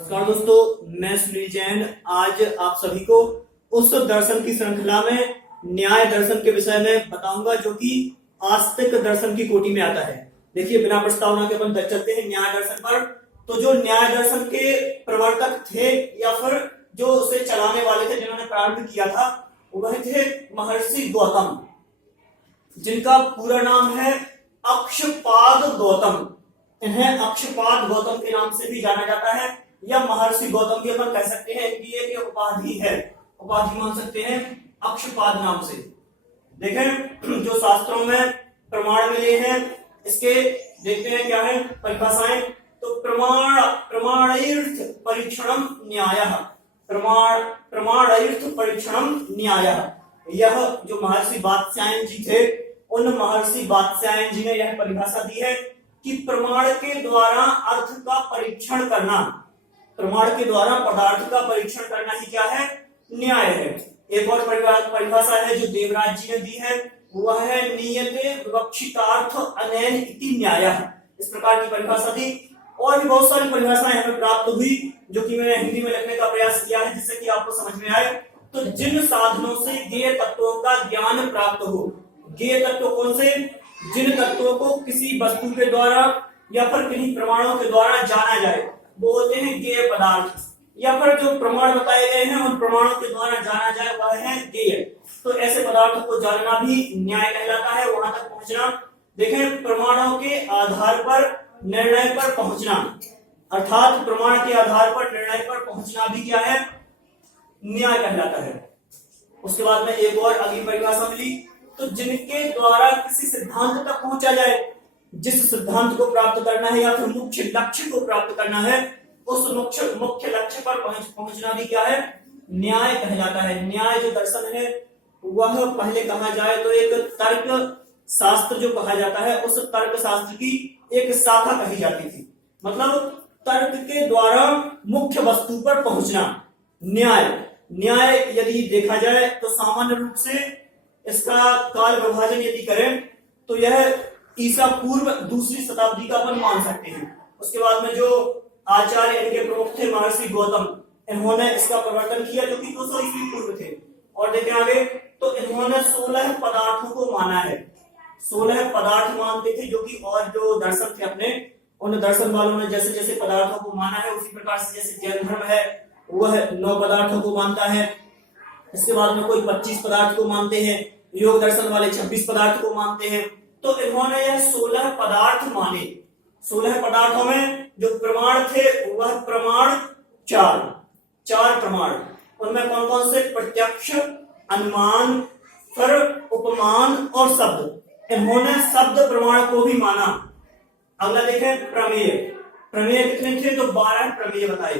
नमस्कार दोस्तों, मैं सुनील जैन आज आप सभी को उस दर्शन की श्रृंखला में न्याय दर्शन के विषय में बताऊंगा जो कि आस्तिक दर्शन की कोटि में आता है। देखिए, बिना प्रस्तावना के अपन चलते हैं न्याय दर्शन पर। तो जो न्याय दर्शन के प्रवर्तक थे या फिर जो उसे चलाने वाले थे, जिन्होंने प्रारंभ किया था, वह थे महर्षि गौतम, जिनका पूरा नाम है अक्षपाद गौतम। इन्हें अक्षपाद गौतम के नाम से भी जाना जाता है या महर्षि गौतम भी अपन कह सकते हैं। इनकी एक उपाधि है, उपाधि मान सकते हैं अक्षपाद नाम से। देखें, जो शास्त्रों में प्रमाण मिले हैं इसके देखते हैं क्या है परिभाषाएं। तो प्रमाणैर्थ परीक्षणम न्यायः, प्रमाणैर्थ परीक्षणम न्यायः। यह जो महर्षि वात्स्यायन जी थे, उन महर्षि वात्स्यायन जी ने यह परिभाषा दी है कि प्रमाण के द्वारा अर्थ का परीक्षण करना, प्रमाण के द्वारा पदार्थ का परीक्षण करना ही क्या है, न्याय है। एक और परिभाषा है जो देवराज जी ने दी है, वह है नियते विवक्षितार्थ अनैन इति न्यायः। इस प्रकार की परिभाषा दी। और भी बहुत सारी परिभाषाएं हमें प्राप्त हुई जो कि मैंने हिंदी में लिखने का प्रयास किया है जिससे कि आपको समझ में आए। तो जिन साधनों से ज्ञेय तत्वों का ज्ञान प्राप्त हो, ज्ञेय तत्व कौन से, जिन तत्वों को किसी वस्तु के द्वारा या फिर किन्हीं प्रमाणों के द्वारा जाना जाए वो होते हैं ज्ञेय पदार्थ, या फिर जो प्रमाण बताए गए हैं उन प्रमाणों के द्वारा जाना जाए वह है ज्ञेय। तो ऐसे पदार्थों को जानना भी न्याय कहलाता है, वहां तक पहुंचना। देखें, प्रमाणों के आधार पर निर्णय पर पहुंचना, अर्थात प्रमाण के आधार पर निर्णय पर पहुंचना भी क्या है, न्याय कहलाता है। उसके बाद में एक और अगली परिभाषा मिली, तो जिनके द्वारा किसी सिद्धांत तक पहुंचा जाए, जिस सिद्धांत को प्राप्त करना है या फिर मुख्य लक्ष्य को प्राप्त करना है, उस मुख्य लक्ष्य पर पहुंचना भी क्या है, न्याय कहलाता है। न्याय जो दर्शन है वह पहले कहा जाए तो एक तर्क शास्त्र जो कहा जाता है, उस तर्क शास्त्र की एक शाखा कही जाती थी। मतलब तर्क के द्वारा मुख्य वस्तु पर पहुंचना न्याय। न्याय यदि देखा जाए तो सामान्य रूप से इसका काल विभाजन यदि करें तो यह ईसा पूर्व दूसरी शताब्दी का अपन मान सकते हैं। उसके बाद में जो आचार्य इनके प्रमुख थे महर्षि गौतम, इन्होंने इसका प्रवर्तन किया जो कि 200 ईस्वी पूर्व थे। और देखें आगे, तो इन्होंने 16 पदार्थों को माना है, 16 पदार्थ मानते थे जो कि और जो दर्शन थे अपने, उन दर्शन वालों ने जैसे जैसे पदार्थों को माना है उसी प्रकार से जैसे जैन धर्म है वह 9 पदार्थों को मानता है। इसके बाद में कोई 25 पदार्थ को मानते हैं, योग दर्शन वाले 26 पदार्थ को मानते हैं। तो इन्होंने यह 16 पदार्थ माने। 16 पदार्थों में जो प्रमाण थे वह प्रमाण चार प्रमाण, उनमें कौन कौन से, प्रत्यक्ष, अनुमान, फिर उपमान और शब्द। इन्होंने शब्द प्रमाण को भी माना। अगला देखें प्रमेय। प्रमेय कितने थे, तो 12 प्रमेय बताए।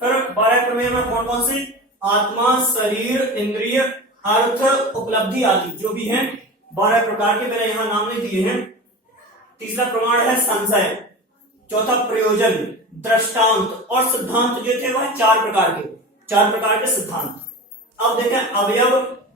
फिर 12 प्रमेय में कौन कौन से, आत्मा, शरीर, इंद्रिय, अर्थ, उपलब्धि आदि जो भी हैं 12 प्रकार के, मैंने यहां नाम नहीं दिए हैं। तीसरा प्रमाण है संशय, चौथा प्रयोजन, दृष्टांत और सिद्धांत जो थे वह 4 प्रकार के सिद्धांत। अब देखें अवयव,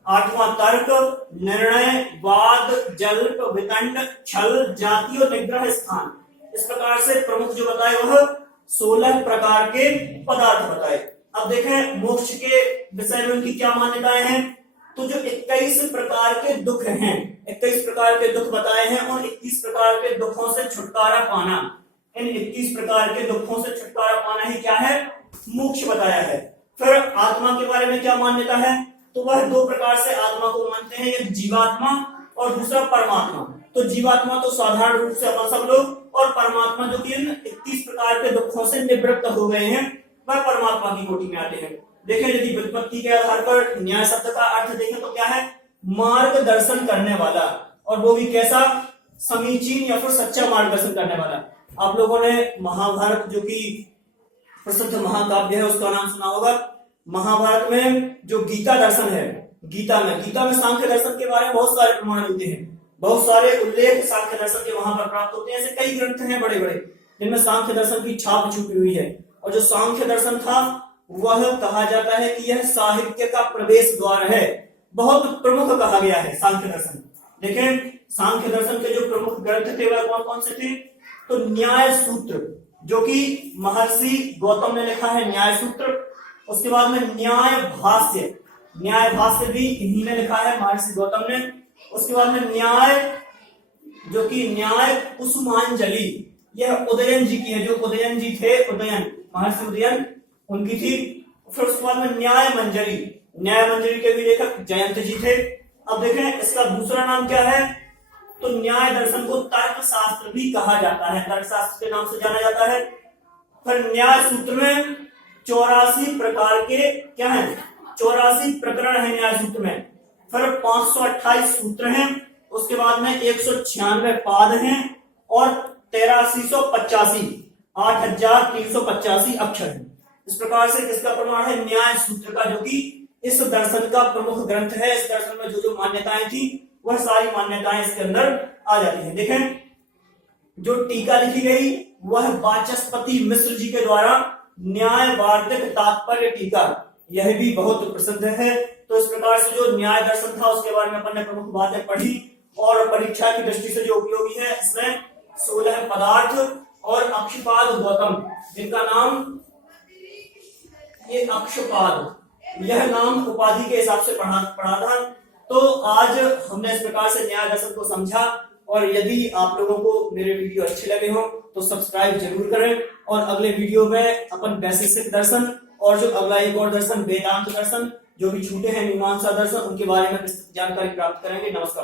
8वां तर्क, निर्णय, वाद, जल्प, वितंड, छल, जाति और निग्रह स्थान। इस प्रकार से प्रमुख जो बताए वह 16 प्रकार के पदार्थ बताए। अब देखें मोक्ष के विषय में उनकी क्या मान्यताएं हैं। तो जो 21 प्रकार के दुख हैं, 21 प्रकार के दुख बताए हैं और 21 प्रकार के दुखों से छुटकारा पाना, इन 21 प्रकार के दुखों से छुटकारा पाना ही क्या है, मोक्ष बताया है। फिर आत्मा के बारे में क्या मान्यता है, तो वह 2 प्रकार से आत्मा को मानते हैं, एक जीवात्मा और दूसरा परमात्मा। तो जीवात्मा तो साधारण रूप से अपन सब लोग, और परमात्मा जो कि इन 21 प्रकार के दुखों से निवृत्त हो गए हैं वह परमात्मा की कोटि में आते हैं। देखें, यदि व्युत्पत्ति के आधार पर न्याय शब्द का अर्थ देखें तो क्या है, मार्गदर्शन करने वाला, और वो भी कैसा, समीचीन या फिर सच्चा मार्गदर्शन करने वाला। आप लोगों ने महाभारत जो कि प्रसिद्ध महाकाव्य है उसका नाम सुना होगा। महाभारत में जो गीता दर्शन है, गीता में सांख्य दर्शन के बारे में बहुत सारे प्रमाण मिलते हैं, बहुत सारे उल्लेख सांख्य दर्शन के वहां पर प्राप्त होते हैं। ऐसे कई ग्रंथ हैं बड़े बड़े जिनमें सांख्य दर्शन की छाप छुपी हुई है। और जो सांख्य दर्शन था वह कहा जाता है कि यह साहित्य का प्रवेश द्वार है, बहुत प्रमुख कहा गया है सांख्य दर्शन। देखें, सांख्य दर्शन के जो प्रमुख ग्रंथ थे वह कौन कौन से थे, तो न्याय सूत्र, जो कि महर्षि गौतम ने लिखा है न्याय सूत्र। उसके बाद में न्याय भाष्य भी इन्हीं ने लिखा है, महर्षि गौतम ने। उसके बाद में न्याय जो कि न्याय कुसुमांजलि, यह उदयन जी की है, जो उदयन जी थे, महर्षि उदयन उनकी थी। फिर उसके बाद में न्याय मंजरी के भी लेखक जयंत जी थे। अब देखें इसका दूसरा नाम क्या है, तो न्याय दर्शन को तर्क शास्त्र भी कहा जाता है, तर्क शास्त्र के नाम से जाना जाता है। फिर न्याय सूत्र में 84 प्रकार के क्या है, 84 प्रकरण है न्याय सूत्र में। फिर 528 सूत्र हैं। उसके बाद में 196 पाद हैं और 8385 अक्षर हैं। इस प्रकार से किसका प्रमाण है, न्याय सूत्र का, जो कि इस दर्शन का प्रमुख ग्रंथ है। इस दर्शन में जो जो मान्यताएं थी वह सारी मान्यताएं इसके अंदर आ जाती हैं। देखें जो टीका लिखी गई वह वाचस्पति मिश्र जी के द्वारा न्याय वार्तिक तात्पर्य टीका, यह भी बहुत प्रसिद्ध है। तो इस प्रकार से जो न्याय दर्शन था उसके बारे में अपन ने प्रमुख बातें पढ़ी और परीक्षा की दृष्टि से जो उपयोगी है, इसमें 16 पदार्थ और अक्षपाद गौतम, जिनका नाम ये अक्षपाद, यह नाम उपाधि के हिसाब से पढ़ा था। तो आज हमने इस प्रकार से न्याय दर्शन को समझा। और यदि आप लोगों को मेरे वीडियो अच्छे लगे हो तो सब्सक्राइब जरूर करें। और अगले वीडियो में अपन वैशेषिक दर्शन और जो अगला एक और दर्शन वेदांत दर्शन, जो भी छूटे हैं मीमांसा दर्शन, उनके बारे में जानकारी प्राप्त करेंगे। नमस्कार।